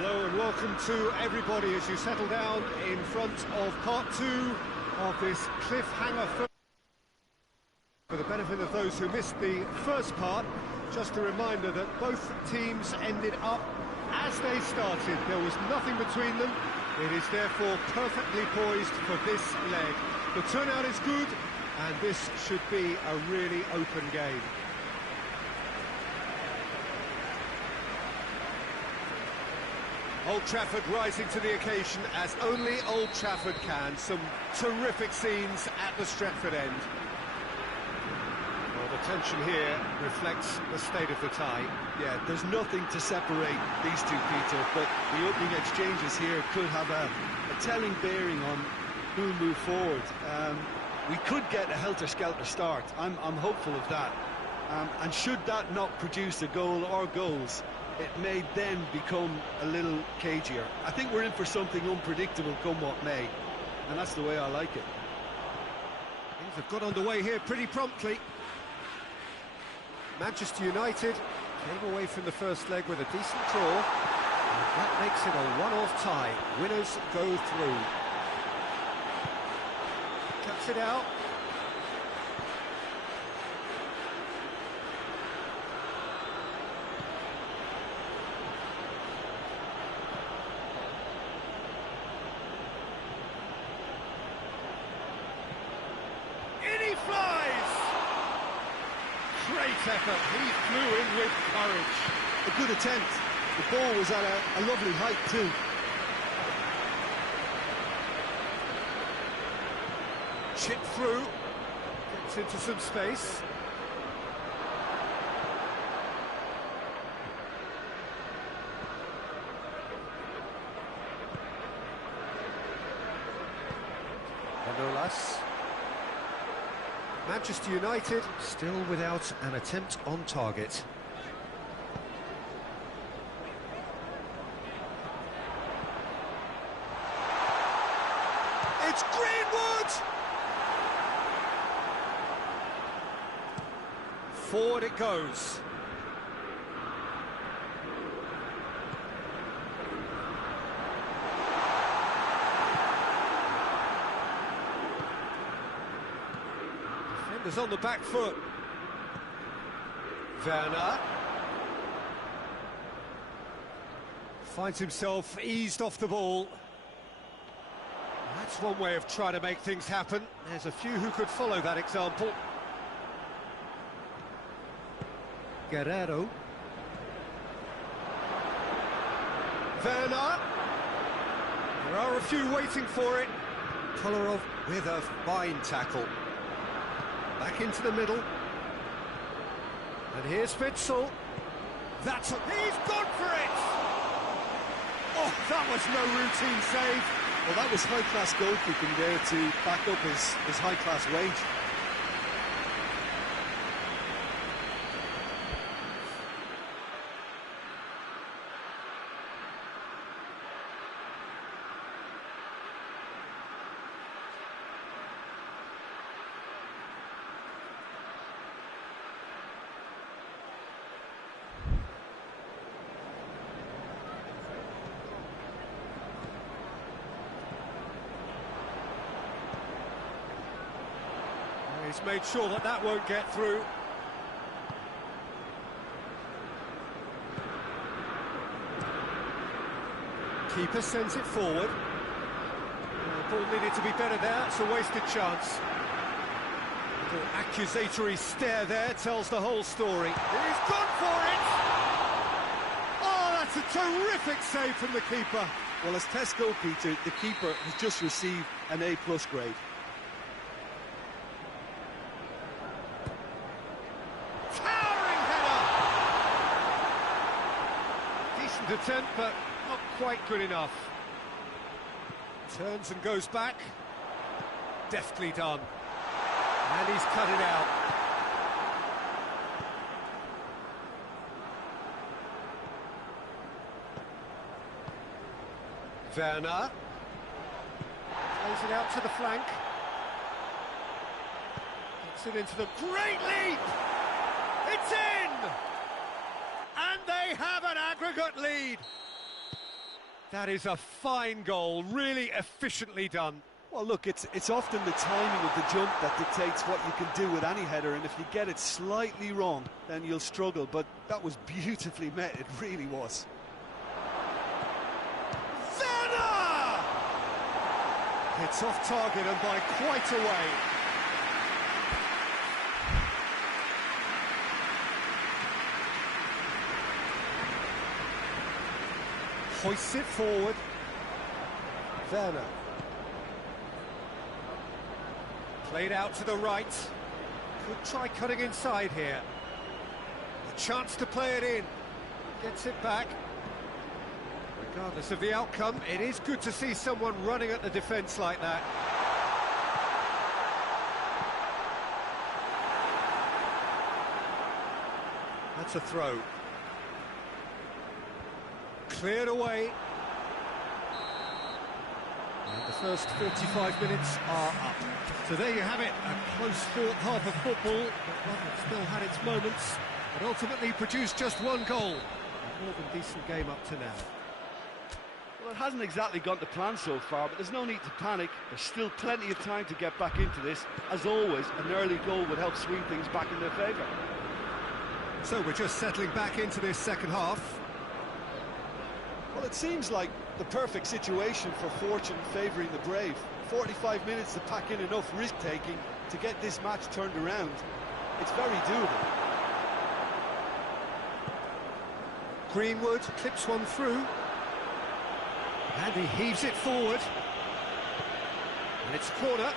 Hello and welcome to everybody as you settle down in front of part two of this cliffhanger film. For the benefit of those who missed the first part, just a reminder that both teams ended up as they started. There was nothing between them. It is therefore perfectly poised for this leg. The turnout is good and this should be a really open game. Old Trafford rising to the occasion as only Old Trafford can. Some terrific scenes at the Stretford end. Well, the tension here reflects the state of the tie. Yeah, there's nothing to separate these two, Peter, but the opening exchanges here could have a telling bearing on who'll move forward. We could get a helter-skelter start. I'm hopeful of that. And should that not produce a goal or goals, it may then become a little cagier. I think we're in for something unpredictable come what may, and that's the way I like it. Things have got underway here pretty promptly. Manchester United came away from the first leg with a decent draw, and that makes it a one-off tie. Winners go through. Cuts it out. Great effort, he flew in with courage. A good attempt. The ball was at a lovely height too. Chip through, gets into some space. Manolas. Manchester United still without an attempt on target. It's Greenwood! Forward it goes. Is on the back foot. Werner finds himself eased off the ball. That's one way of trying to make things happen. There's a few who could follow that example. Guerrero. Werner. There are a few waiting for it. Kolarov with a fine tackle. Back into the middle. And here's Witsel. He's gone for it! Oh, that was no routine save. Well, that was high-class goalkeeping there to back up his high-class wage. He's made sure that that won't get through. Keeper sends it forward. The ball needed to be better there, it's a wasted chance. The accusatory stare there tells the whole story. He's gone for it! Oh, that's a terrific save from the keeper. Well, as test goal, Peter, the keeper has just received an A+ grade. Attempt, but not quite good enough. Turns and goes back. Deftly done. And he's cut it out. Werner. Plays it out to the flank. Gets it into the great leap! It's in! And they have an aggregate lead. That is a fine goal, really efficiently done. Well, look, it's often the timing of the jump that dictates what you can do with any header, and if you get it slightly wrong, then you'll struggle. But that was beautifully met, it really was. Werner! It's off target and by quite a way. Hoists it forward. Werner. Played out to the right. Could try cutting inside here. A chance to play it in. Gets it back. Regardless of the outcome, it is good to see someone running at the defence like that. That's a throw. Cleared away. And the first 45 minutes are up. So there you have it, a close-fought half of football, but one that still had its moments, but ultimately produced just one goal. A more than decent game up to now. Well, it hasn't exactly gone to plan so far, but there's no need to panic. There's still plenty of time to get back into this. As always, an early goal would help swing things back in their favour. So we're just settling back into this second half. Well, it seems like the perfect situation for fortune favouring the brave. 45 minutes to pack in enough risk-taking to get this match turned around. It's very doable. Greenwood clips one through. And he heaves it forward. And it's corner.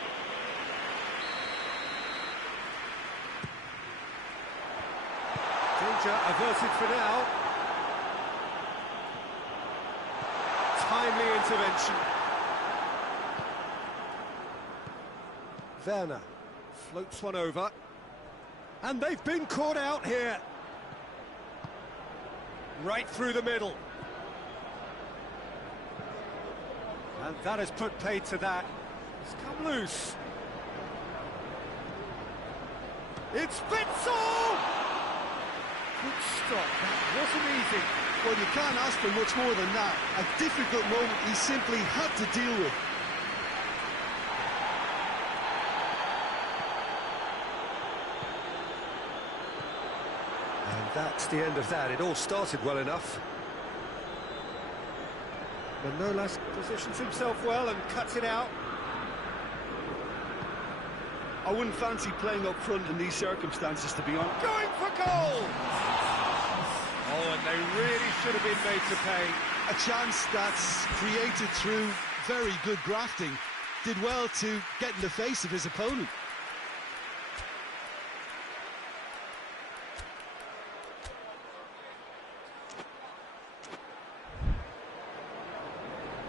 Danger averted for now. Timely intervention. Werner floats one over. And they've been caught out here. Right through the middle. And that has put paid to that. It's come loose. It's Witsel! Good stop, that wasn't easy. Well, you can't ask for much more than that. A difficult moment he simply had to deal with. And that's the end of that. It all started well enough. Manolas positions himself well and cuts it out. I wouldn't fancy playing up front in these circumstances, to be honest. Going for goal! Oh, and they really should have been made to pay. A chance that's created through very good grafting. Did well to get in the face of his opponent.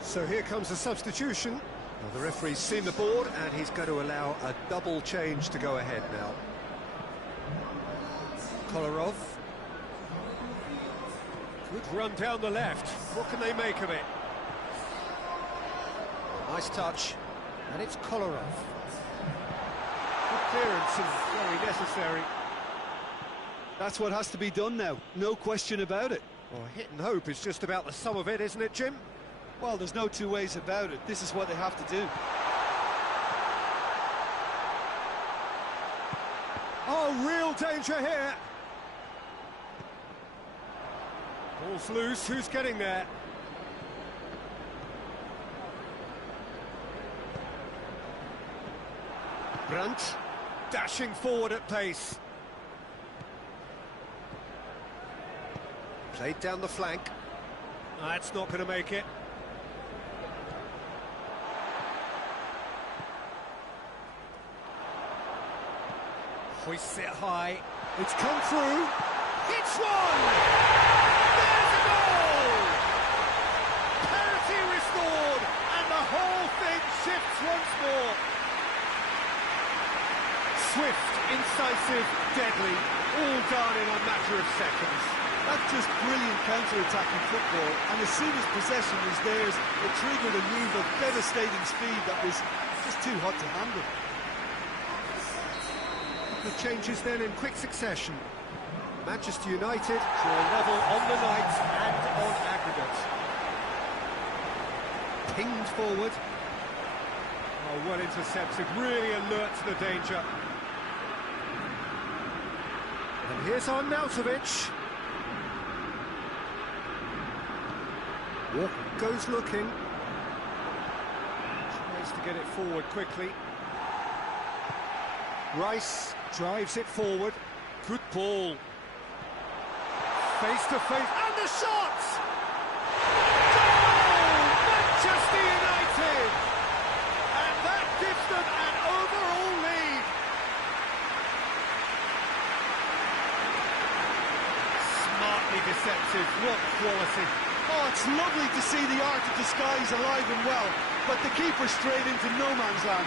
So here comes a substitution. Well, the referee's seen the board and he's going to allow a double change to go ahead now. Kolarov. Good run down the left. What can they make of it? Nice touch. And it's Kolarov. Good clearance and very necessary. That's what has to be done now. No question about it. Well, hit and hope is just about the sum of it, isn't it, Jim? Well, there's no two ways about it. This is what they have to do. Oh, real danger here. Ball's loose, who's getting there? Brandt, dashing forward at pace. Played down the flank. That's not going to make it. Hoists it high. It's come through. Hits one! There's a goal! Parity restored, and the whole thing shifts once more. Swift, incisive, deadly, all done in a matter of seconds. That's just brilliant counter-attacking football, and as soon as possession was theirs, it triggered a move of devastating speed that was just too hot to handle. The changes then in quick succession. Manchester United draw level on the night and on aggregate. Pinged forward. Oh, well intercepted, really alert to the danger. And here's Arnautovic. Walker goes looking. Tries to get it forward quickly. Rice drives it forward. Good ball. Face to face, and the shot! Goal! Manchester United! And that gives them an overall lead. Smartly deceptive, what quality. Oh, it's lovely to see the art of the skies alive and well, but the keeper straight into no man's land.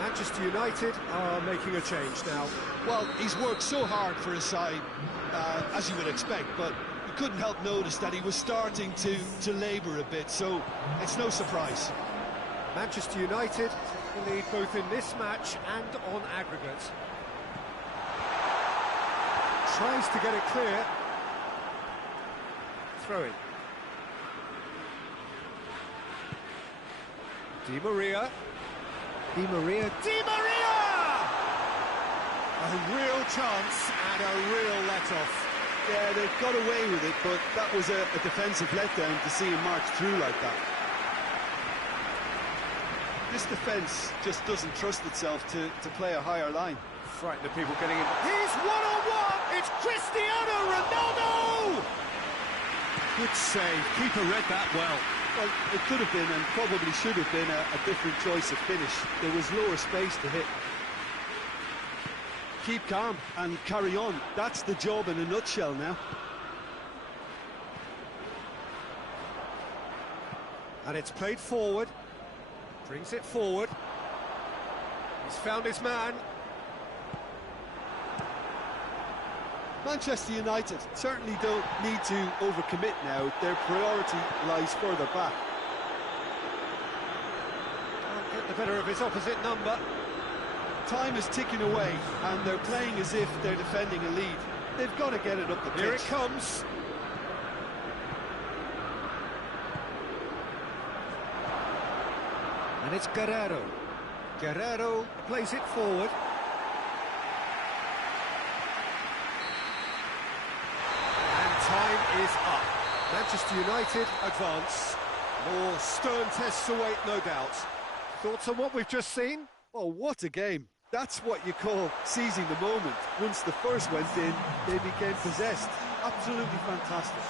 Manchester United are making a change now. Well, he's worked so hard for his side, as you would expect, but you couldn't help notice that he was starting to labour a bit, so it's no surprise. Manchester United take the lead both in this match and on aggregate. Tries to get it clear. Throw in. Di Maria. Di Maria. Di Maria! A real chance and a real let-off. Yeah, they got away with it, but that was a defensive letdown to see him march through like that. This defence just doesn't trust itself to play a higher line. Frighten the people getting in. He's one-on-one! It's Cristiano Ronaldo! Good save. Keeper read that well. Well, it could have been and probably should have been a different choice of finish. There was lower space to hit. Keep calm and carry on. That's the job in a nutshell now. And it's played forward. Brings it forward. He's found his man. Manchester United certainly don't need to overcommit now. Their priority lies further back. Can't get the better of his opposite number. Time is ticking away, and they're playing as if they're defending a lead. They've got to get it up the pitch. Here it comes. And it's Guerrero. Guerrero plays it forward. Time is up. Manchester United advance. More stern tests await, no doubt. Thoughts on what we've just seen? Oh, what a game. That's what you call seizing the moment. Once the first went in, they became possessed. Absolutely fantastic.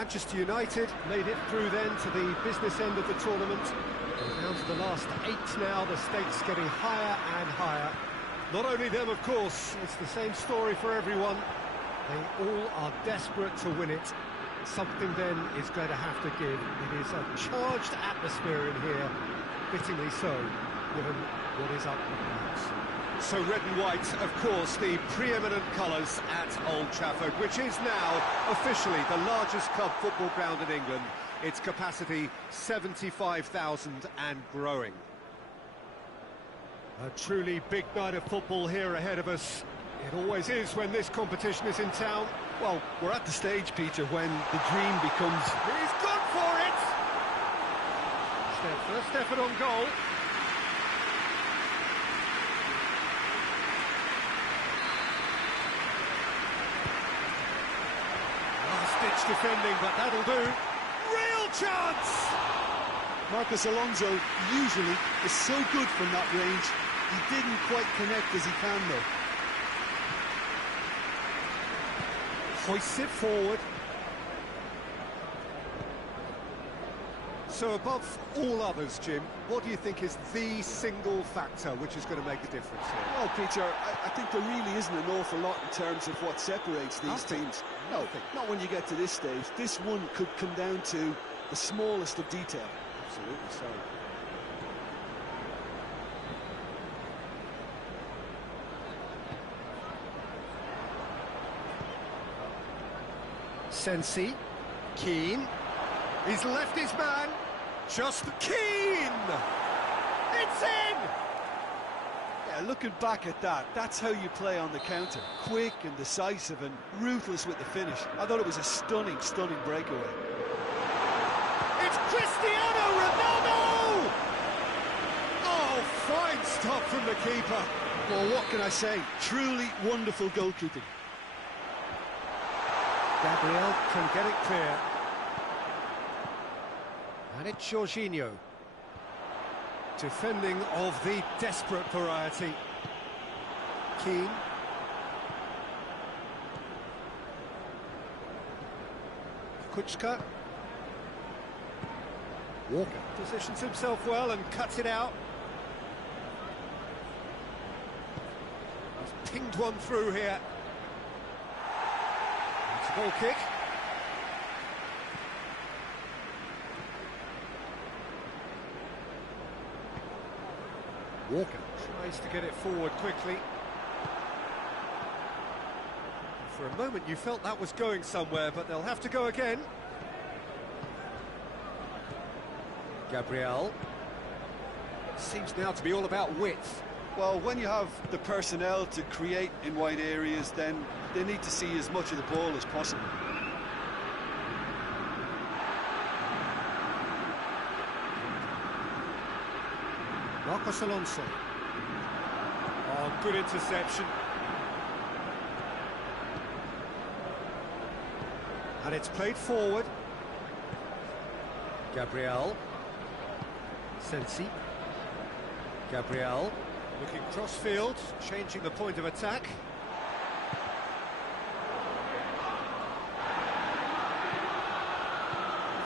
Manchester United made it through then to the business end of the tournament. We're down to the last 8 now, the stakes getting higher and higher. Not only them, of course, it's the same story for everyone. They all are desperate to win it. Something then is going to have to give. It is a charged atmosphere in here, fittingly so, given what is up next. So red and white, of course, the preeminent colours at Old Trafford, which is now officially the largest club football ground in England. Its capacity 75,000 and growing. A truly big night of football here ahead of us. It always is when this competition is in town. Well, we're at the stage, Peter, when the dream becomes... He's gone for it! It's their first effort on goal. Last-ditch defending, but that'll do. Real chance! Marcos Alonso usually is so good from that range. He didn't quite connect as he can, though. Hoists it forward. So above all others, Jim, what do you think is the single factor which is going to make the difference here? Well, Peter, I think there really isn't an awful lot in terms of what separates these teams. No, not when you get to this stage. This one could come down to the smallest of detail. Absolutely so. Sensi, Keane, he's left his man, just Keane! It's in! Yeah, looking back at that, that's how you play on the counter. Quick and decisive and ruthless with the finish. I thought it was a stunning, stunning breakaway. It's Cristiano Ronaldo! Oh, fine stop from the keeper. Well, what can I say? Truly wonderful goalkeeping. Gabriel can get it clear. And it's Jorginho. Defending of the desperate variety. Keane. Kuchka. Walker positions himself well and cuts it out. He's pinged one through here. It's a goal kick. Walker tries to get it forward quickly. For a moment you felt that was going somewhere, but they'll have to go again. Gabriel. Seems now to be all about width. Well, when you have the personnel to create in wide areas, then they need to see as much of the ball as possible. Marcos Alonso. Oh, good interception. And it's played forward. Gabriel. Sensi. Gabriel. Looking cross-field, changing the point of attack.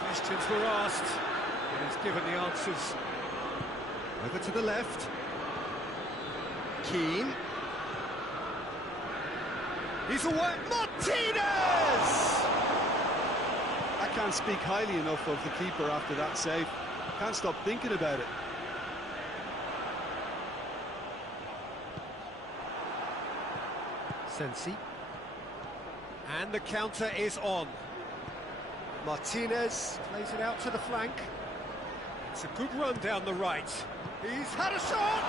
Questions were asked, and he's given the answers. Over to the left. Keane. He's away. Martinez! I can't speak highly enough of the keeper after that save. Can't stop thinking about it. Sensi. And the counter is on. Martinez plays it out to the flank. It's a good run down the right. He's had a shot!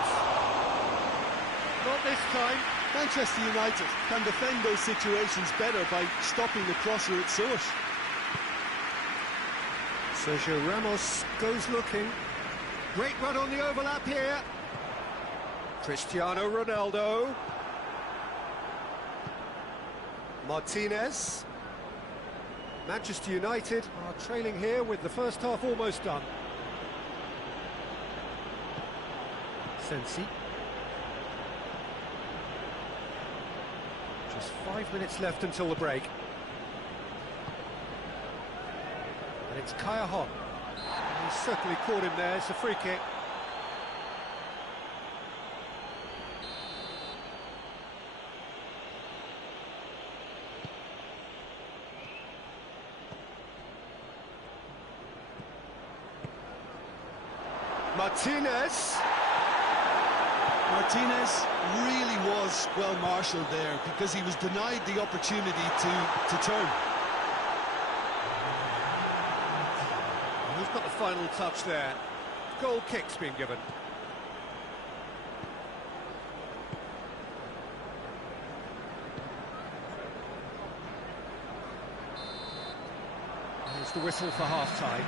Not this time. Manchester United can defend those situations better by stopping the crosser at source. Sergio Ramos goes looking. Great run on the overlap here. Cristiano Ronaldo. Martinez. Manchester United are trailing here with the first half almost done. Sensi. Just 5 minutes left until the break. And it's Kaya Hon. He's certainly caught him there. It's a free kick. Martinez really was well marshalled there because he was denied the opportunity to turn. Who's got the final touch there? Goal kick's been given. There's the whistle for half-time.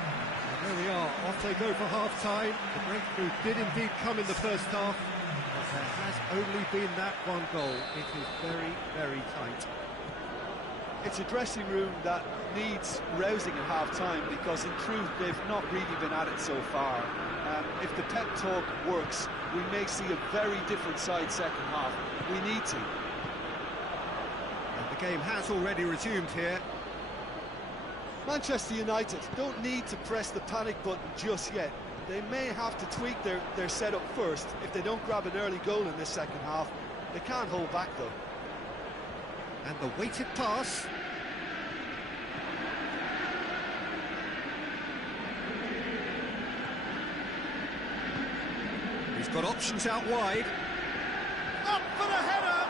And there we are, off they go for half-time. The breakthrough did indeed come in the first half, but there has only been that one goal. It is very, very tight. It's a dressing room that needs rousing at half-time because in truth they've not really been at it so far. If the pep talk works, we may see a very different side second half. We need to. And the game has already resumed here. Manchester United don't need to press the panic button just yet. They may have to tweak their setup first. If they don't grab an early goal in this second half, they can't hold back though. And the weighted pass. He's got options out wide. Up for the header!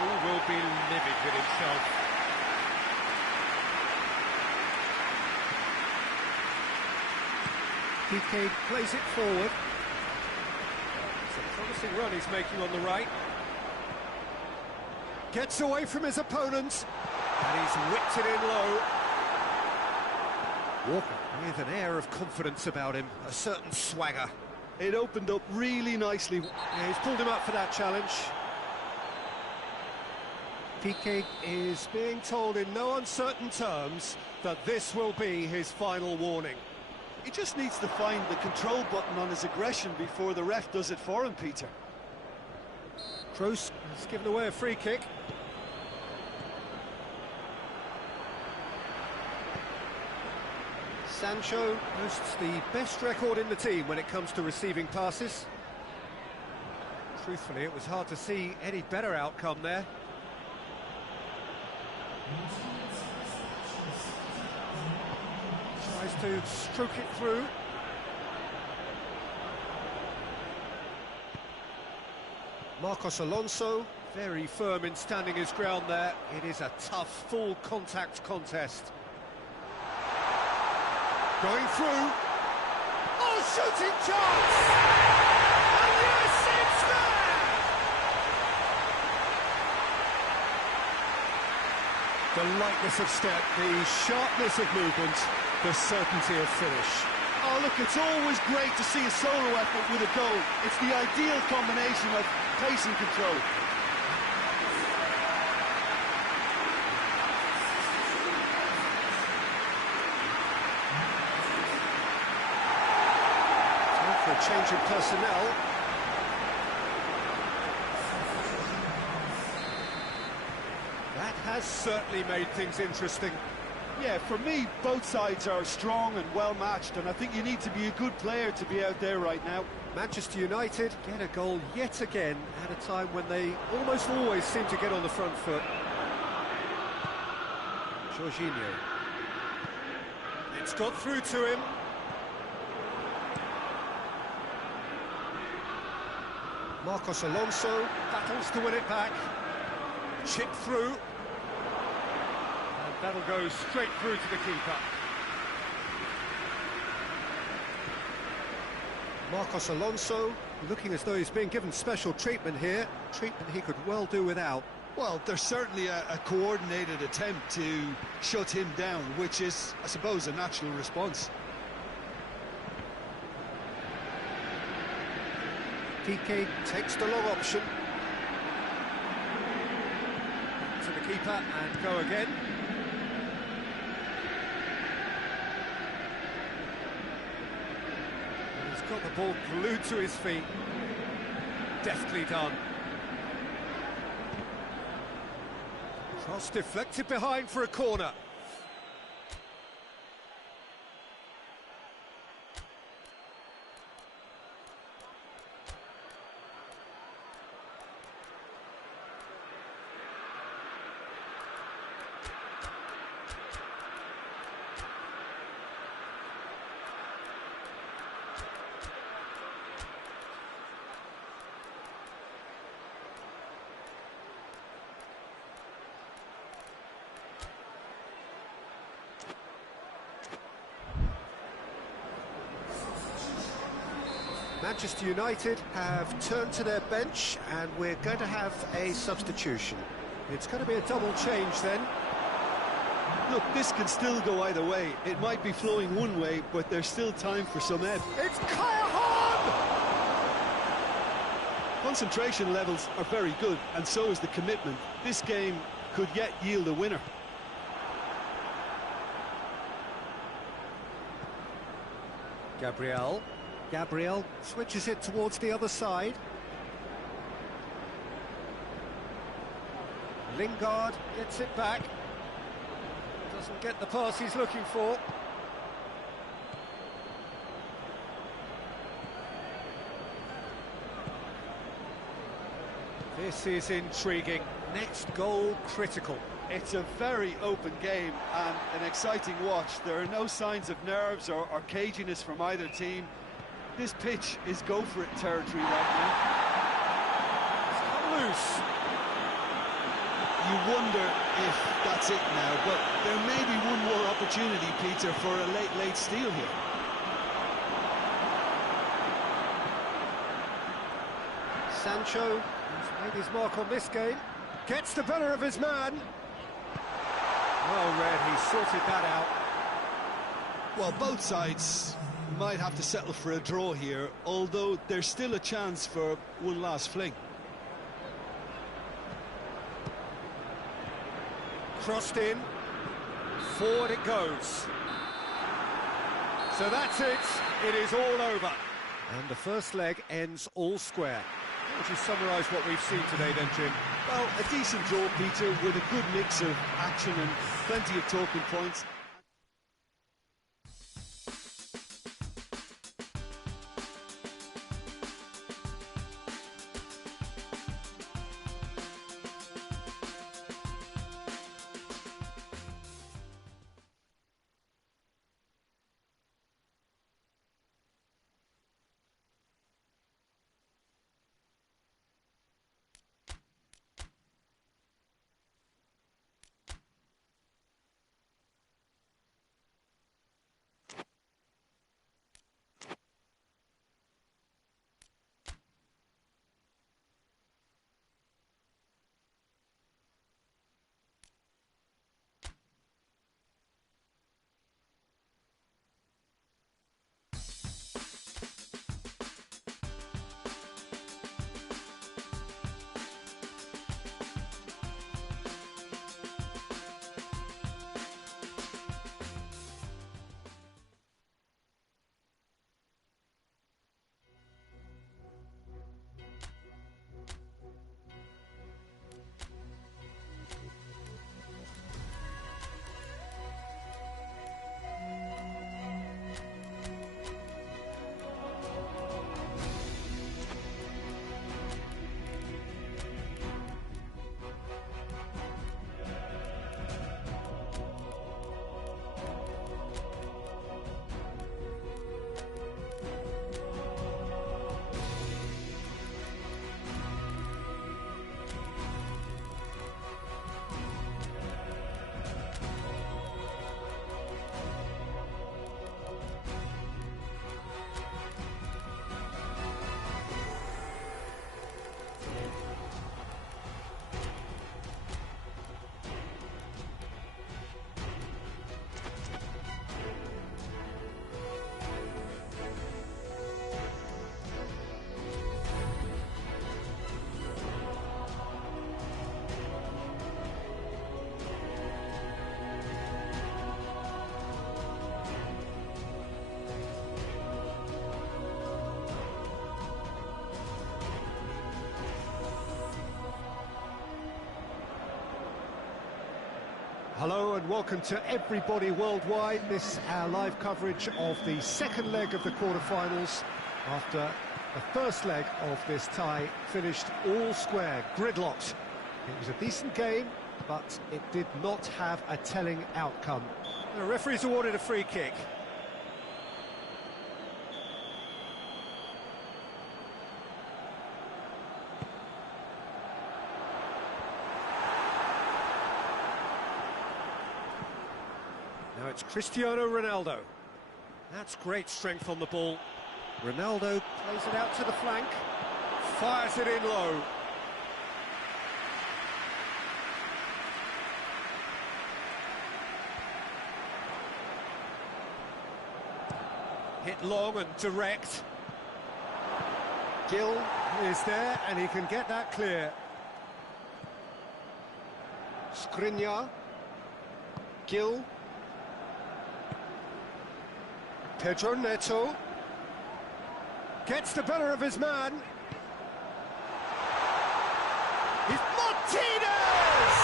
He will be livid with himself. PK plays it forward. It's a promising run he's making on the right. Gets away from his opponent, and he's whipped it in low. Walker with an air of confidence about him, a certain swagger. It opened up really nicely. Yeah, he's pulled him up for that challenge. PK is being told in no uncertain terms that this will be his final warning. He just needs to find the control button on his aggression before the ref does it for him, Peter. Kroos has given away a free kick. Sancho boasts the best record in the team when it comes to receiving passes. Truthfully, it was hard to see any better outcome there. Tries to stroke it through. Marcos Alonso, very firm in standing his ground there. It is a tough, full contact contest. Going through. Oh, shooting chance! And yes, it's there! The lightness of step, the sharpness of movement, the certainty of finish. Oh, look, it's always great to see a solo effort with a goal. It's the ideal combination of pace and control. Time for a change in personnel. That has certainly made things interesting. Yeah, for me, both sides are strong and well-matched, and I think you need to be a good player to be out there right now. Manchester United get a goal yet again at a time when they almost always seem to get on the front foot. Jorginho. It's got through to him. Marcos Alonso battles to win it back. Chip through. That'll go straight through to the keeper. Marcos Alonso looking as though he's being given special treatment here. Treatment he could well do without. Well, there's certainly a coordinated attempt to shut him down, which is, I suppose, a natural response. PK takes the long option. To the keeper and go again. Got the ball glued to his feet. Deftly done. Cross deflected behind for a corner. Manchester United have turned to their bench, and we're going to have a substitution. It's going to be a double change then. Look, this can still go either way. It might be flowing one way, but there's still time for some ebb. It's Kaya. Concentration levels are very good, and so is the commitment. This game could yet yield a winner. Gabriel switches it towards the other side. Lingard gets it back. Doesn't get the pass he's looking for. This is intriguing. Next goal critical. It's a very open game and an exciting watch. There are no signs of nerves or caginess from either team. This pitch is go-for-it territory right now. It's come loose. You wonder if that's it now, but there may be one more opportunity, Peter, for a late steal here. Sancho, who's made his mark on this game, gets the better of his man. Well read, he sorted that out. Well, both sides might have to settle for a draw here, although there's still a chance for one last fling. Crossed in, forward it goes. So that's it, it is all over. And the first leg ends all square. How would you summarise what we've seen today then, Jim? Well, a decent draw, Peter, with a good mix of action and plenty of talking points. Hello and welcome to everybody worldwide. This is our live coverage of the second leg of the quarter-finals after the first leg of this tie finished all square, gridlocked. It was a decent game, but it did not have a telling outcome. The referee's awarded a free kick. Now it's Cristiano Ronaldo. That's great strength on the ball. Ronaldo plays it out to the flank, fires it in low. Hit long and direct. Gill is there, and he can get that clear. Skriniar. Gill. Pedro Neto. Gets the better of his man. He's Martinez!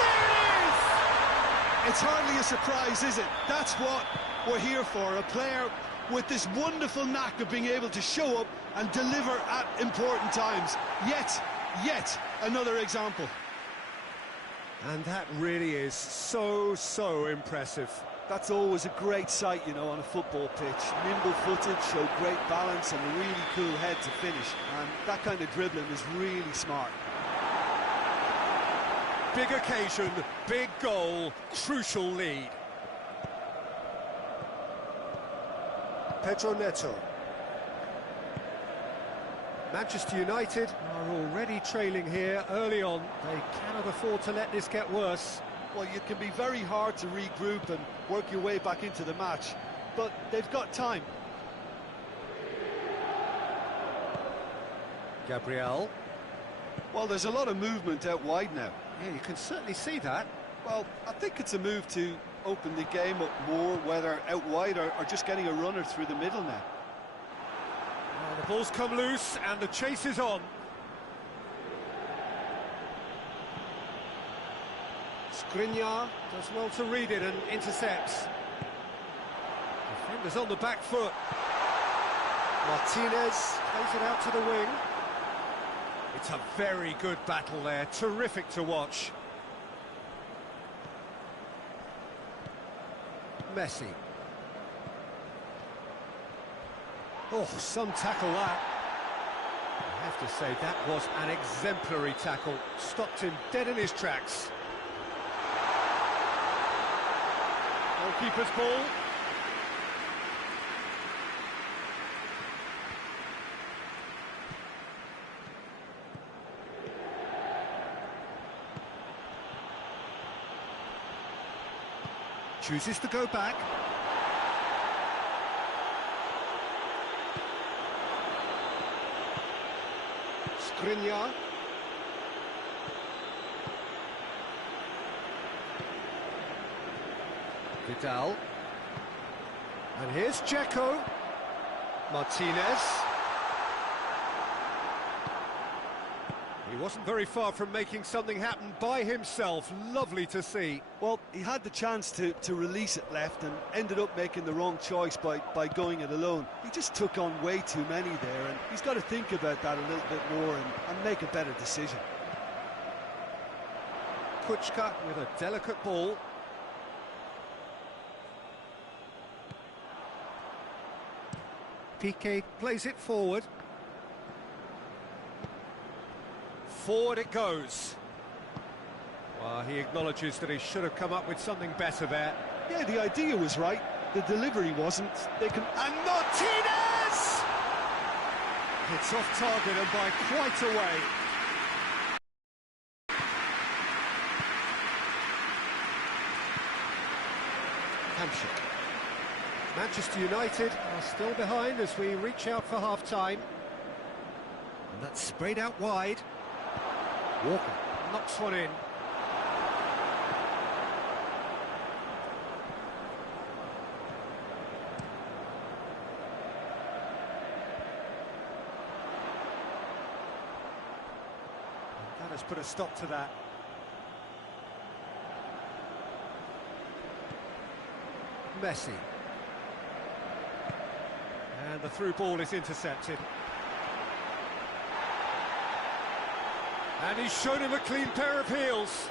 There it is! It's hardly a surprise, is it? That's what we're here for, a player with this wonderful knack of being able to show up and deliver at important times. Yet another example. And that really is so impressive. That's always a great sight, you know, on a football pitch. Nimble-footed, show great balance and a really cool head to finish. And that kind of dribbling is really smart. Big occasion, big goal, crucial lead. Pedro Neto. Manchester United are already trailing here early on. They cannot afford to let this get worse. Well, it can be very hard to regroup and work your way back into the match, but they've got time. Gabriel. Well, there's a lot of movement out wide now. Yeah, you can certainly see that. Well, I think it's a move to open the game up more, whether out wide or just getting a runner through the middle now. Well, the ball's come loose and the chase is on. Skriniar does well to read it and intercepts. Defenders on the back foot. Martinez plays it out to the wing. It's a very good battle there, terrific to watch. Messi. Oh, some tackle that. I have to say, that was an exemplary tackle. Stopped him dead in his tracks. Goalkeeper's ball. Chooses to go back. Skriniar. Vidal. And here's Dzeko. Martinez. He wasn't very far from making something happen by himself. Lovely to see. Well, he had the chance to release it left and ended up making the wrong choice by going it alone. He just took on way too many there, and he's got to think about that a little bit more and make a better decision. Kuchka with a delicate ball. Piqué plays it forward. Forward it goes. Well, he acknowledges that he should have come up with something better there. Yeah, the idea was right. The delivery wasn't. And Martinez! It's off target and by quite a way. Hamsik. Manchester United are still behind as we reach out for half-time. And that's sprayed out wide. Walker knocks one in. That has put a stop to that. Messi. And the through ball is intercepted. And he's shown him a clean pair of heels.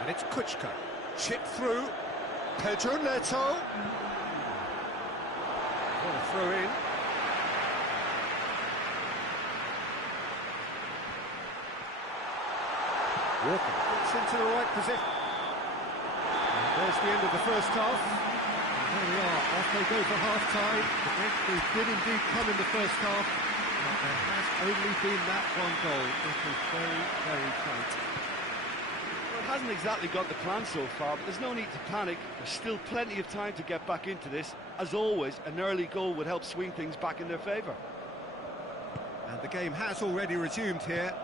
And it's Kuchka. Chip through. Pedro Neto. What a throw in. Walker gets into the right position. And there's the end of the first half. There we are, off they go for half-time. The breakthrough did indeed come in the first half, but there has only been that one goal. It was very, very tight. Well, it hasn't exactly got the plan so far, but there's no need to panic. There's still plenty of time to get back into this. As always, an early goal would help swing things back in their favour. And the game has already resumed here.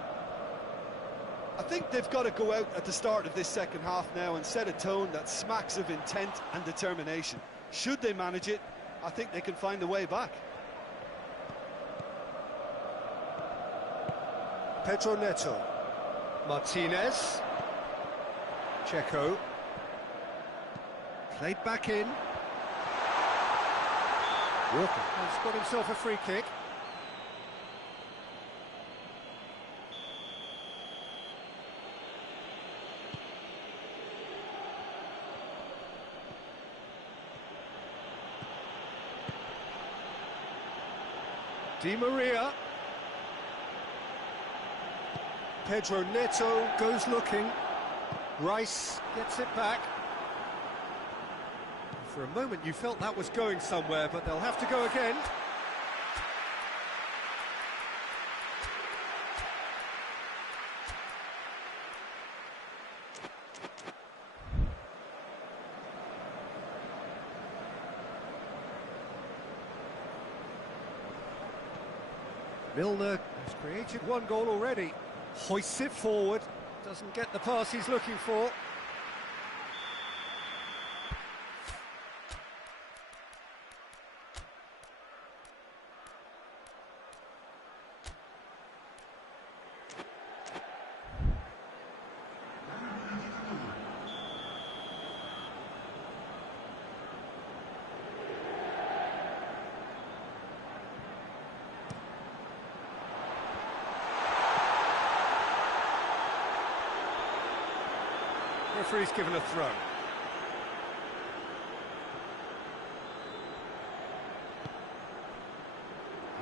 I think they've got to go out at the start of this second half now and set a tone that smacks of intent and determination. Should they manage it, I think they can find the way back. Pedro Neto. Martinez. Checo. Played back in. Walker has got himself a free kick. Di Maria. Pedro Neto goes looking. Rice gets it back. For a moment you felt that was going somewhere, but they'll have to go again. Milner has created one goal already. Hoists it forward. Doesn't get the pass he's looking for. Referee's given a throw.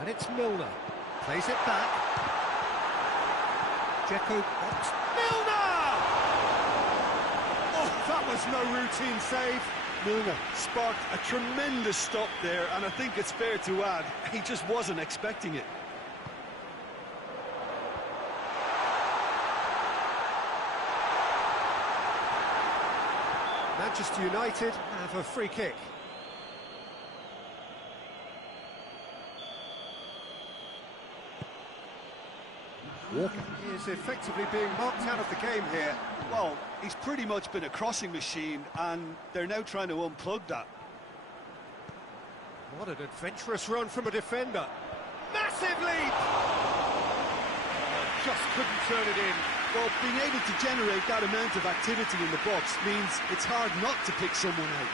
And it's Milner. Plays it back. Dzeko. Milner! Oh, that was no routine save. Milner sparked a tremendous stop there, and I think it's fair to add, he just wasn't expecting it. Manchester United have a free kick. Walker is effectively being marked out of the game here. Well, he's pretty much been a crossing machine, and they're now trying to unplug that. What an adventurous run from a defender. Massive leap! Just couldn't turn it in. Well, being able to generate that amount of activity in the box means it's hard not to pick someone out.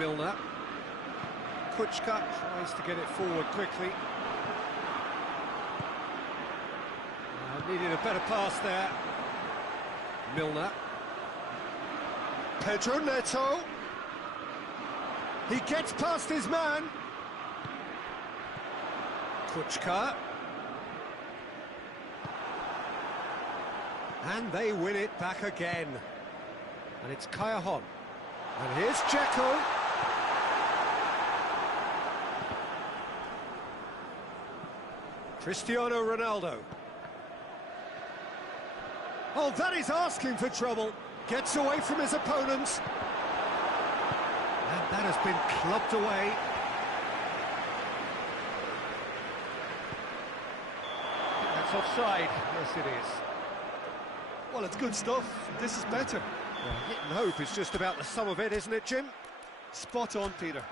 Milner. Kuchka tries to get it forward quickly. Needed a better pass there. Milner. Pedro Neto. He gets past his man. Kuchka. And they win it back again. And it's Kayahon. And here's Dzeko. Cristiano Ronaldo. Oh, that is asking for trouble. Gets away from his opponents. And that has been clubbed away. That's offside. Yes, it is. Well, it's good stuff. This is better. Well, hit and hope is just about the sum of it, isn't it, Jim? Spot on, Peter.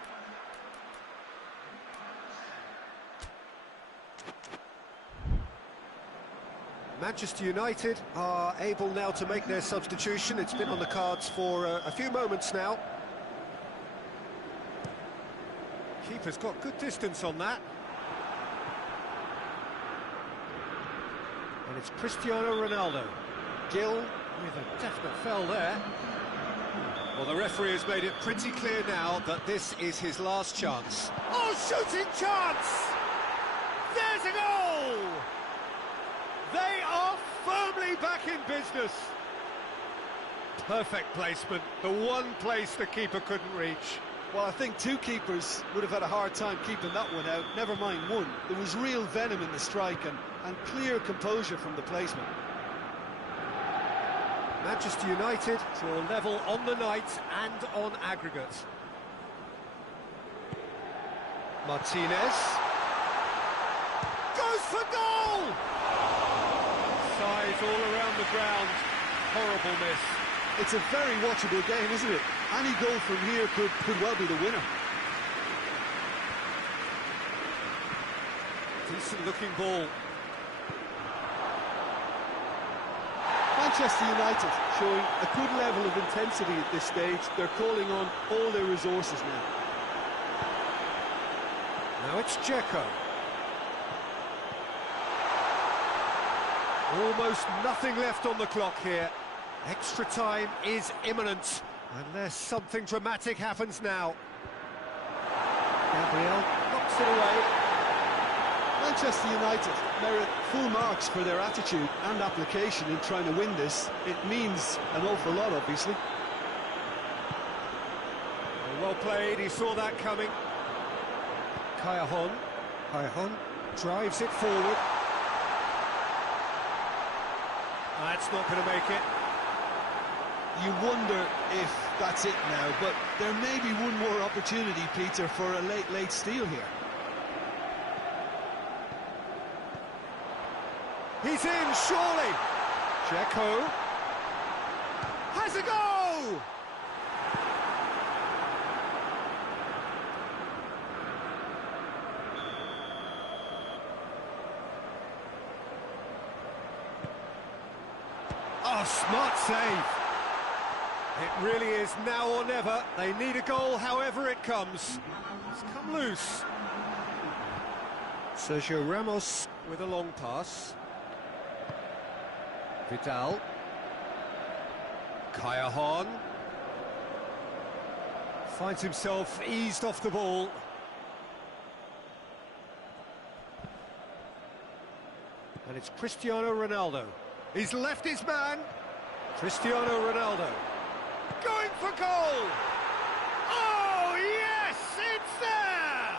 Manchester United are able now to make their substitution. It's been on the cards for a few moments now. Keeper's got good distance on that. And it's Cristiano Ronaldo. Gill with a definite foul there. Well, the referee has made it pretty clear now that this is his last chance. Oh, shooting chance! There's a goal! way back in business. Perfect placement, the one place the keeper couldn't reach. Well, I think two keepers would have had a hard time keeping that one out, never mind one. There was real venom in the strike and clear composure from the placement. Manchester United draw level on the night and on aggregate. Martinez goes for goal! Size all around the ground, horrible miss. It's a very watchable game, isn't it? Any goal from here could well be the winner. Decent looking ball. Manchester United showing a good level of intensity at this stage. They're calling on all their resources now. Now it's Dzeko. Almost nothing left on the clock here. Extra time is imminent, unless something dramatic happens now. Gabriel knocks it away. Manchester United merit full marks for their attitude and application in trying to win this. It means an awful lot, obviously. Well played, he saw that coming. Callejon drives it forward. That's not going to make it. You wonder if that's it now, but there may be one more opportunity, Peter, for a late steal here. He's in, surely. Dzeko has a go! Oh, smart save. It really is now or never. They need a goal however it comes. It's come loose. Sergio Ramos with a long pass. Vidal. Callejon. Finds himself eased off the ball. And it's Cristiano Ronaldo. He's left his man. Cristiano Ronaldo. Going for goal! Oh, yes, it's there!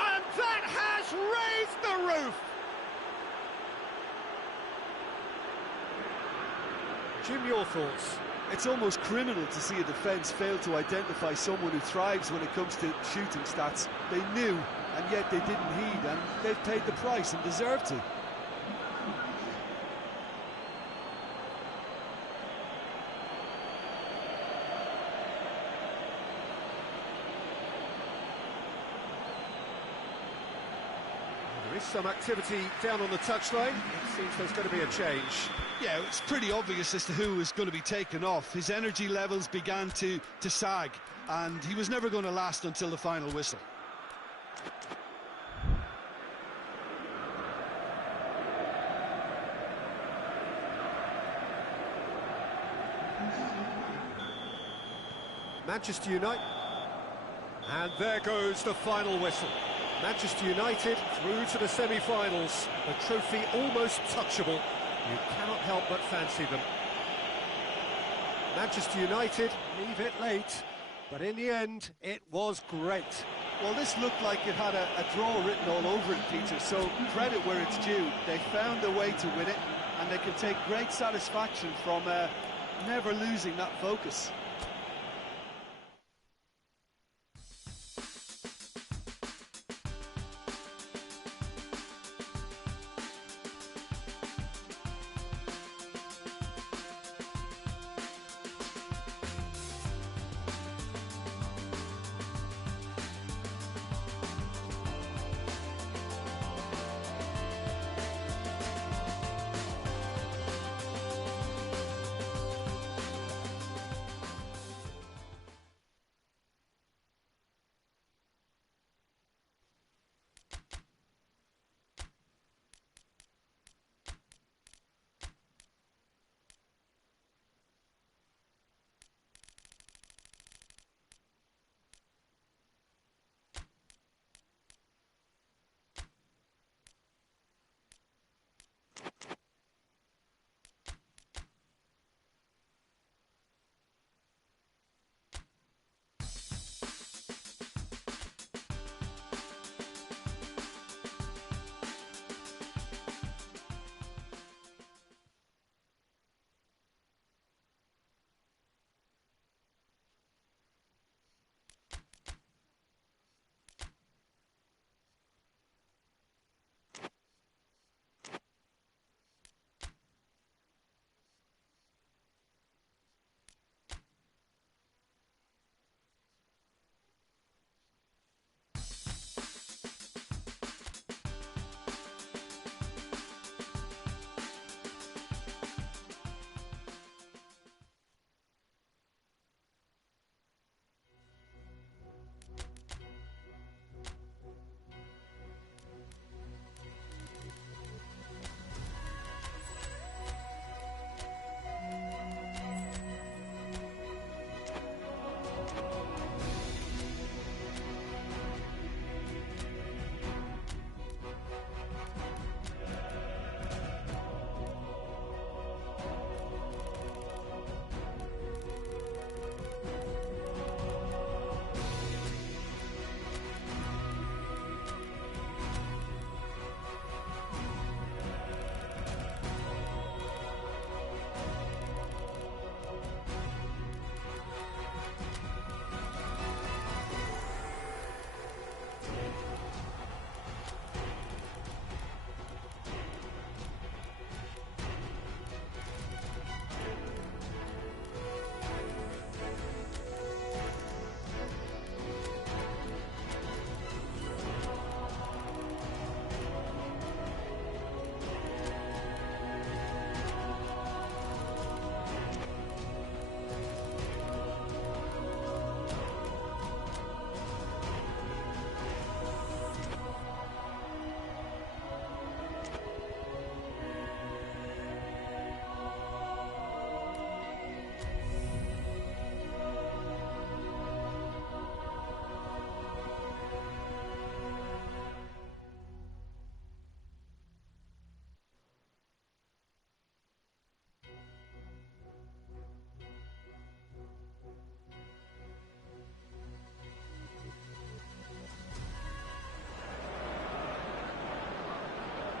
And that has raised the roof! Jim, your thoughts? It's almost criminal to see a defence fail to identify someone who thrives when it comes to shooting stats. They knew, and yet they didn't heed, and they've paid the price and deserve to. There is some activity down on the touchline. It seems there's going to be a change. Yeah, it's pretty obvious as to who is going to be taken off. His energy levels began to sag, and he was never going to last until the final whistle. Manchester United. And there goes the final whistle. Manchester United through to the semi-finals. The trophy almost touchable. You cannot help but fancy them. Manchester United leave it late, but in the end, it was great. Well, this looked like it had a draw written all over it, Peter, so credit where it's due. They found a way to win it, and they can take great satisfaction from never losing that focus.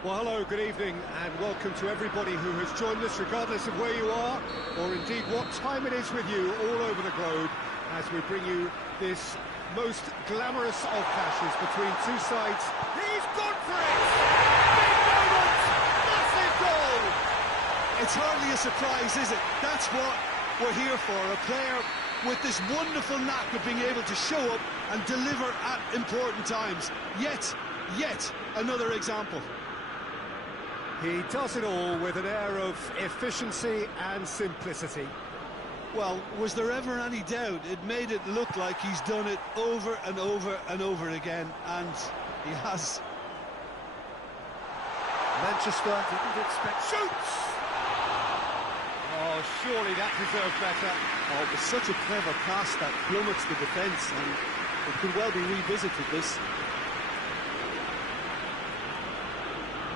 Well, hello, good evening, and welcome to everybody who has joined us, regardless of where you are, or indeed what time it is with you all over the globe, as we bring you this most glamorous of clashes between two sides. He's gone for it! Big moment! Massive goal! It's hardly a surprise, is it? That's what we're here for, a player with this wonderful knack of being able to show up and deliver at important times. Yet another example. He does it all with an air of efficiency and simplicity. Well, was there ever any doubt? It made it look like he's done it over and over and over again, and he has. Manchester didn't expect... Shoots! Oh, surely that deserved better. Oh, it was such a clever pass that plummets the defence, and it could well be revisited, this.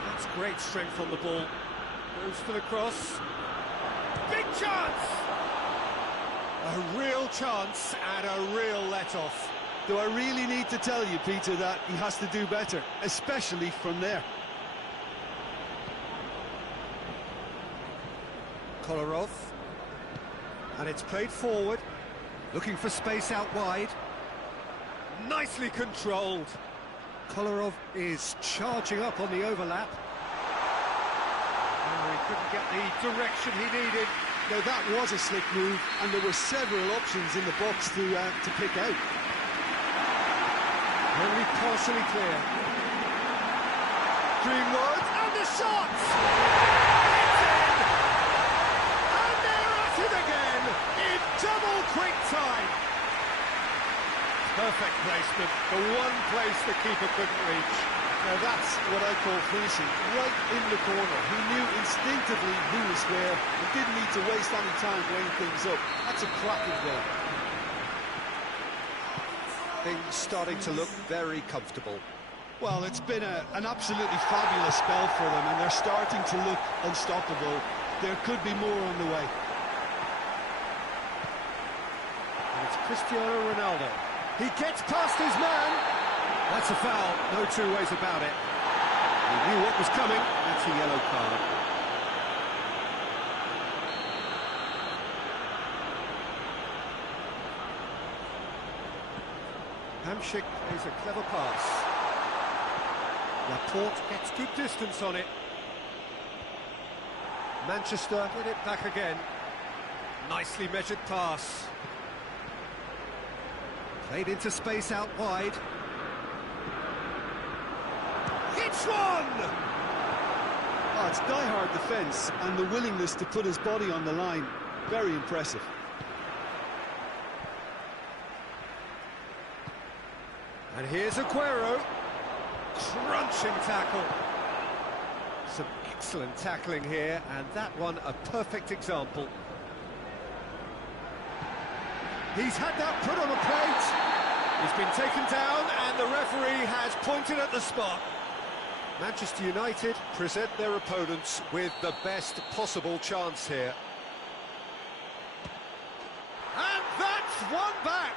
That's great strength on the ball. Goes for the cross. Big chance! A real chance and a real let-off. Do I really need to tell you, Peter, that he has to do better, especially from there? Kolarov. And it's played forward. Looking for space out wide. Nicely controlled. Kolarov is charging up on the overlap. Oh, he couldn't get the direction he needed. Now that was a slick move, and there were several options in the box to pick out. Only partially clear. Greenwood, and the shot! It's in! And they're at it again, in double quick time. Perfect placement, the one place the keeper couldn't reach. Now that's what I call finishing, right in the corner. He knew instinctively who was where, and didn't need to waste any time weighing things up. That's a cracking goal. Things starting to look very comfortable. Well, it's been an absolutely fabulous spell for them, and they're starting to look unstoppable. There could be more on the way. And it's Cristiano Ronaldo. He gets past his man. That's a foul, no two ways about it. He knew what was coming. That's a yellow card. Hamsik is a clever pass. Laporte gets good distance on it. Manchester get it back again. Nicely measured pass. Played into space out wide. Hits one! Oh, it's die-hard defence, and the willingness to put his body on the line. Very impressive. And here's Aguero. Crunching tackle. Some excellent tackling here, and that one a perfect example. He's had that put on a plate. He's been taken down, and the referee has pointed at the spot. Manchester United present their opponents with the best possible chance here. And that's one back!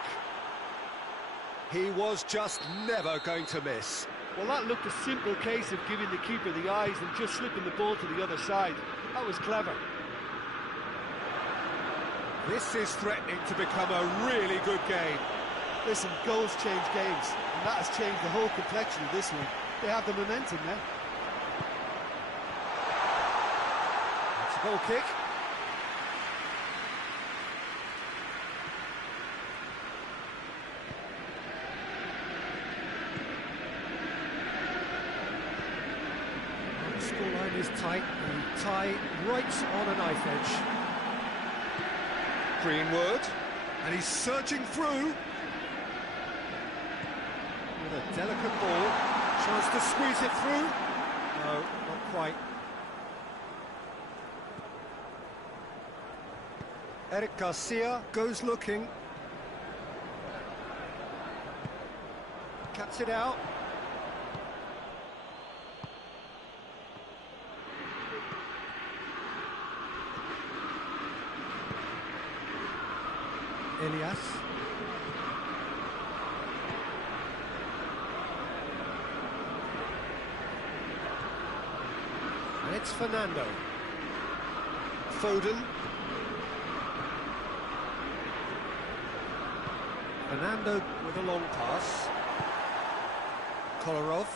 He was just never going to miss. Well, that looked a simple case of giving the keeper the eyes and just slipping the ball to the other side. That was clever. This is threatening to become a really good game. Listen, goals change games, and that has changed the whole complexion of this one. They have the momentum now. It's a goal kick. The scoreline is tight, the tie right on a knife edge. Greenwood, and he's searching through. With a delicate ball, chance to squeeze it through. No, not quite. Eric Garcia goes looking. Cuts it out. Elias. And it's Fernando. Foden. Fernando with a long pass. Kolarov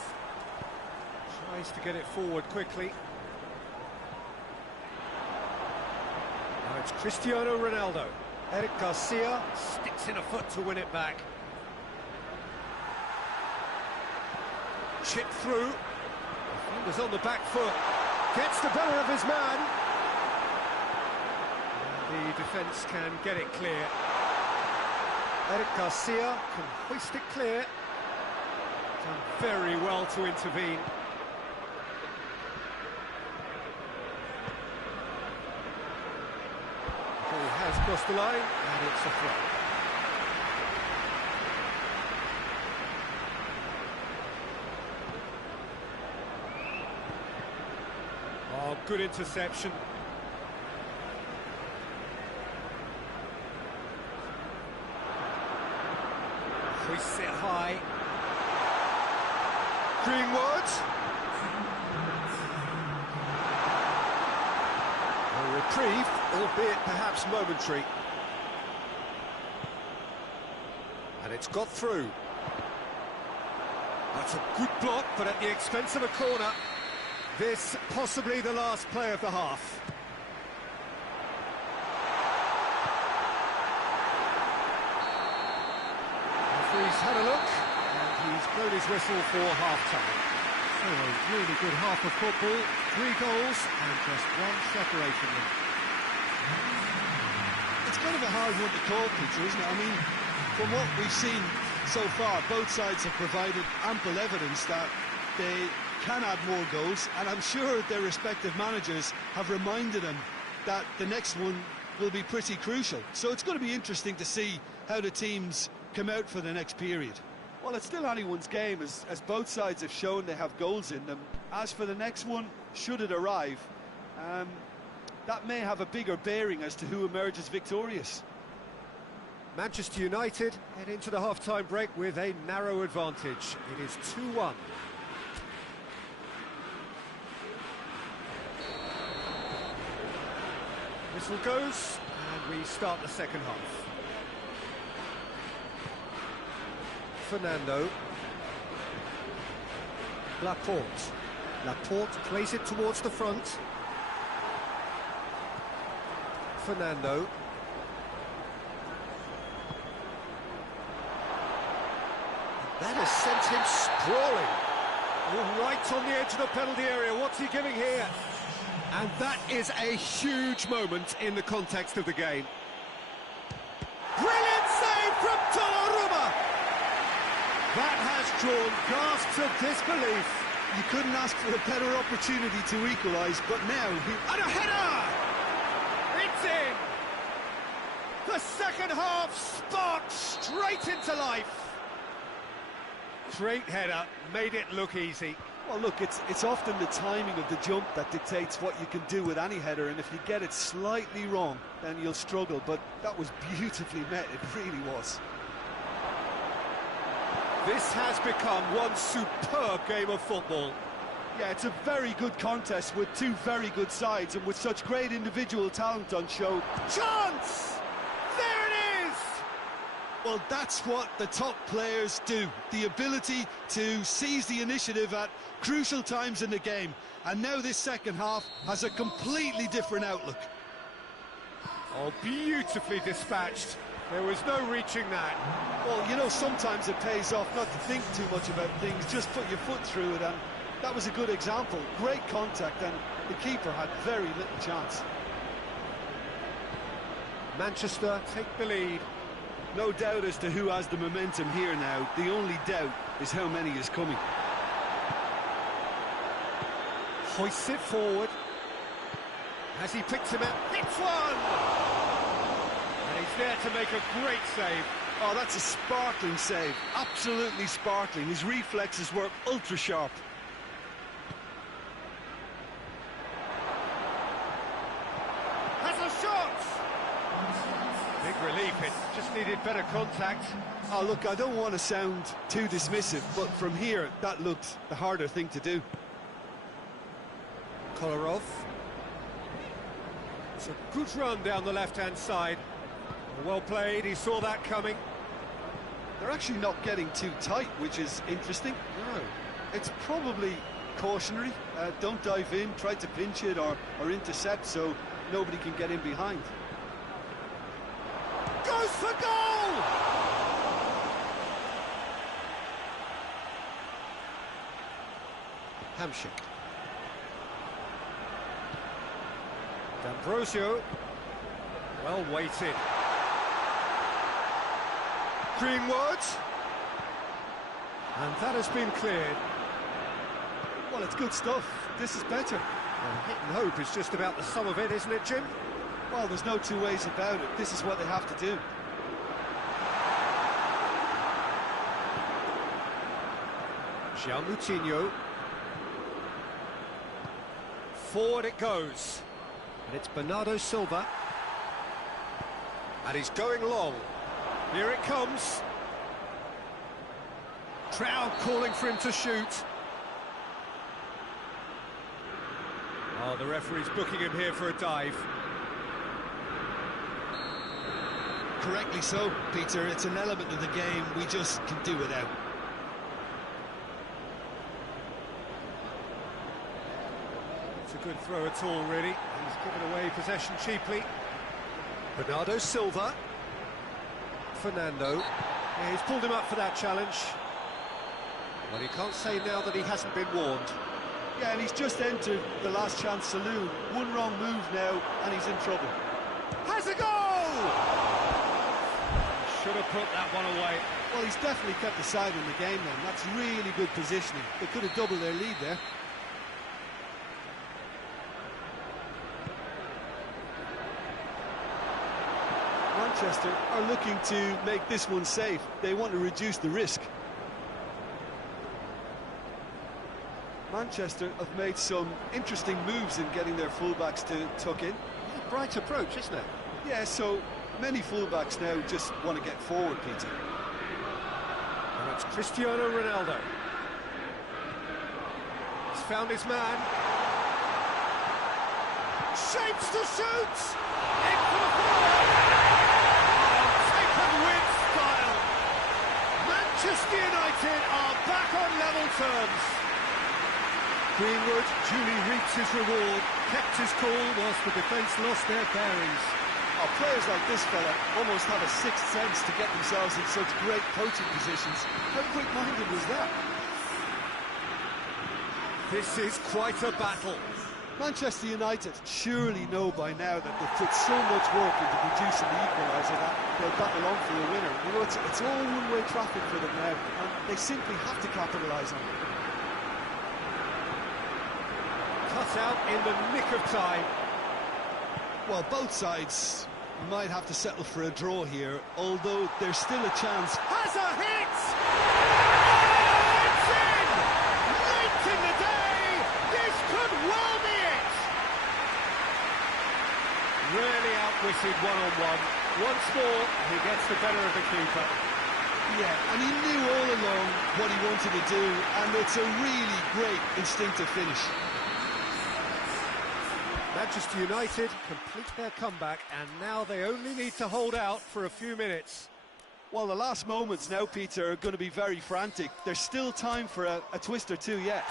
tries to get it forward quickly. Now it's Cristiano Ronaldo. Eric Garcia sticks in a foot to win it back. Chip through. Defender's on the back foot. Gets the better of his man. And the defence can get it clear. Eric Garcia can hoist it clear. Done very well to intervene. Ball has crossed the line, and it's a throw. Oh, good interception. Hoists it high. Greenwood. A reprieve, albeit perhaps momentary. And it's got through. That's a good block, but at the expense of a corner. This possibly the last play of the half. Referee's had a look, and he's blown his whistle for half-time. So a really good half of football, 3 goals, and just one separating them. It's kind of a hard one to call, Peter, isn't it? I mean, from what we've seen so far, both sides have provided ample evidence that they can add more goals, and I'm sure their respective managers have reminded them that the next one will be pretty crucial. So it's going to be interesting to see how the teams come out for the next period. Well, it's still anyone's game, as both sides have shown they have goals in them. As for the next one, should it arrive, that may have a bigger bearing as to who emerges victorious. Manchester United head into the half-time break with a narrow advantage. It is 2-1. Whistle goes, and we start the second half. Fernando. Laporte plays it towards the front. Fernando. That has sent him sprawling. Oh, right on the edge of the penalty area. What's he giving here? And that is a huge moment in the context of the game. Brilliant save from Donnarumma! That has drawn gasps of disbelief. You couldn't ask for a better opportunity to equalise, but now And a header! It's in! The second half sparked straight into life. Great header, made it look easy. Well, look, it's often the timing of the jump that dictates what you can do with any header, and if you get it slightly wrong, then you'll struggle, but that was beautifully met, it really was. This has become one superb game of football. Yeah, it's a very good contest with two very good sides, and with such great individual talent on show. Chance! There it is! Well, that's what the top players do. The ability to seize the initiative at crucial times in the game. And now this second half has a completely different outlook. Oh, beautifully dispatched. There was no reaching that. Well, you know, sometimes it pays off not to think too much about things, just put your foot through it, and that was a good example. Great contact, and the keeper had very little chance. Manchester take the lead. No doubt as to who has the momentum here now. The only doubt is how many is coming. Hoists it forward. As he picks him up, hits one! And he's there to make a great save. Oh, that's a sparkling save. Absolutely sparkling. His reflexes were ultra sharp. Has a shot! Big relief, it just needed better contact. Oh, look, I don't want to sound too dismissive, but from here, that looked the harder thing to do. Kolarov. It's a good run down the left-hand side. Well played, he saw that coming. They're actually not getting too tight, which is interesting. No. It's probably cautionary. Don't dive in, try to pinch it or intercept so nobody can get in behind. Goes for goal! Hamsik. D'Ambrosio. Well weighted. Greenwood. And that has been cleared. Well, it's good stuff. This is better. Well, hit and hope is just about the sum of it, isn't it, Jim? Well, there's no two ways about it. This is what they have to do. João Moutinho. Forward it goes. And it's Bernardo Silva. And he's going long. Here it comes. Crowd calling for him to shoot. Oh, the referee's booking him here for a dive. Correctly so, Peter. It's an element of the game we just can do without. It's a good throw at all, really. He's given away possession cheaply. Bernardo Silva. Fernando. Yeah, he's pulled him up for that challenge. Well, he can't say now that he hasn't been warned. Yeah, and he's just entered the last chance saloon. One wrong move now, and he's in trouble. Has a goal! Should have put that one away. Well, he's definitely kept the side in the game then. That's really good positioning. They could have doubled their lead there. Manchester are looking to make this one safe. They want to reduce the risk. Manchester have made some interesting moves in getting their fullbacks to tuck in. Yeah, bright approach, isn't it? Yeah, so many fullbacks now just want to get forward, Peter. And it's Cristiano Ronaldo. He's found his man. Shapes to shoot! In for the forward! Taken with style. Manchester United are back on level terms. Greenwood duly reaps his reward, kept his cool whilst the defence lost their bearings. Oh, players like this fella almost have a sixth sense to get themselves in such great coaching positions. How quick-minded was that? This is quite a battle. Manchester United surely know by now that they've put so much work into producing the equaliser that they'll battle on for the winner. You know, it's all one-way traffic for them now, and they simply have to capitalise on it. Cut out in the nick of time. Well, both sides might have to settle for a draw here, although there's still a chance. Has a hit! Oh, it's in! Late in the day! This could well be it! Really outwitted one-on-one. Once more, he gets the better of the keeper. Yeah, and he knew all along what he wanted to do, and it's a really great instinctive finish. Manchester United complete their comeback, and now they only need to hold out for a few minutes. Well, the last moments now, Peter, are going to be very frantic. There's still time for a twist or two yet.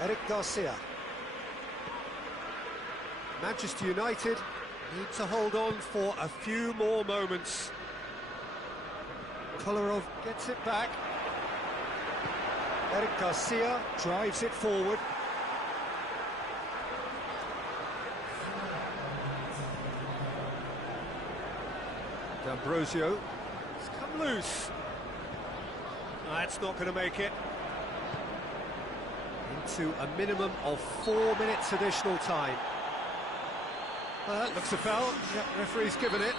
Eric Garcia. Manchester United need to hold on for a few more moments. Kolarov gets it back. Eric Garcia drives it forward. D'Ambrosio has come loose. That's not going to make it. Into a minimum of 4 minutes additional time. Well, that looks a foul. Yep, referee's given it.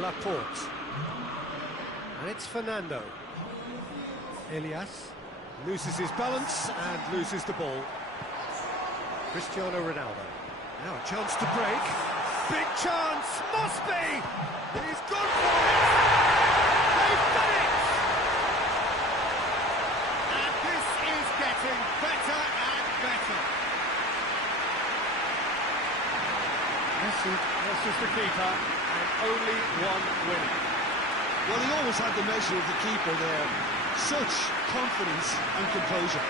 Laporte. And it's Fernando. Elias loses his balance and loses the ball. Cristiano Ronaldo. Now a chance to break. Big chance! Must be! He's gone for it! They've done it! And this is getting better and better. This is the keeper, and only one winner. Well, he always had the measure of the keeper there. Such confidence and composure.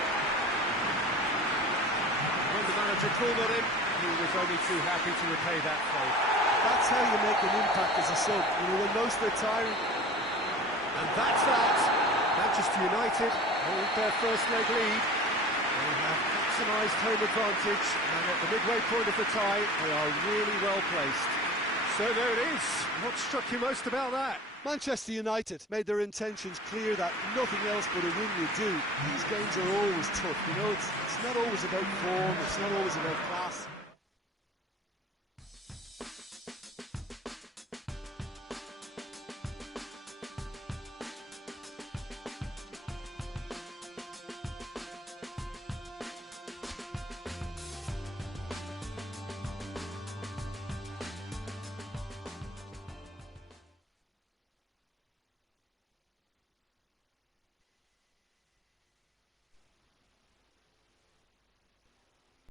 When the manager called on him, he was only too happy to repay that faith. That's how you make an impact as a sub, when most of the time. And that's that. Manchester United hold their first leg lead. They have maximised home advantage, and at the midway point of the tie, they are really well placed. So there it is. What struck you most about that? Manchester United made their intentions clear that nothing else but a win would do. These games are always tough, it's not always about form, it's not always about